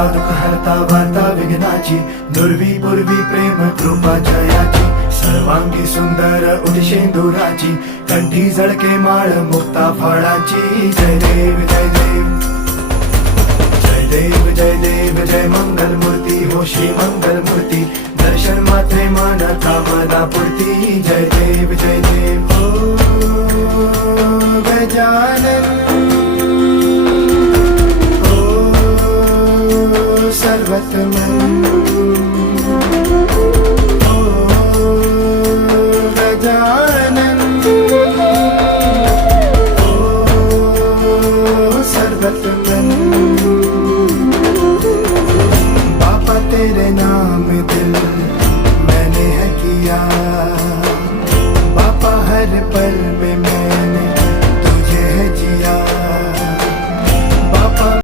हरता दुःख हरता वार्ता विघ्नाची, दुर्वी पूर्वी प्रेम कृपा जयाची, सर्वांगी सुंदर उदिशेंदुराची, कंठी झळके माळ मुक्ता फळाची. जय देव जय देव जय देव जय देव जय मंगल मूर्ती हो श्री मंगल मूर्ती, दर्शन मात्रे मन कामना पूर्ती. जय देव जय देव ओ गजानन ओ सर्वतमन ओ गजानन ओ सर्वतमन. बाबा तेरे नाम दिल मैंने है किया, बाबा हर पल में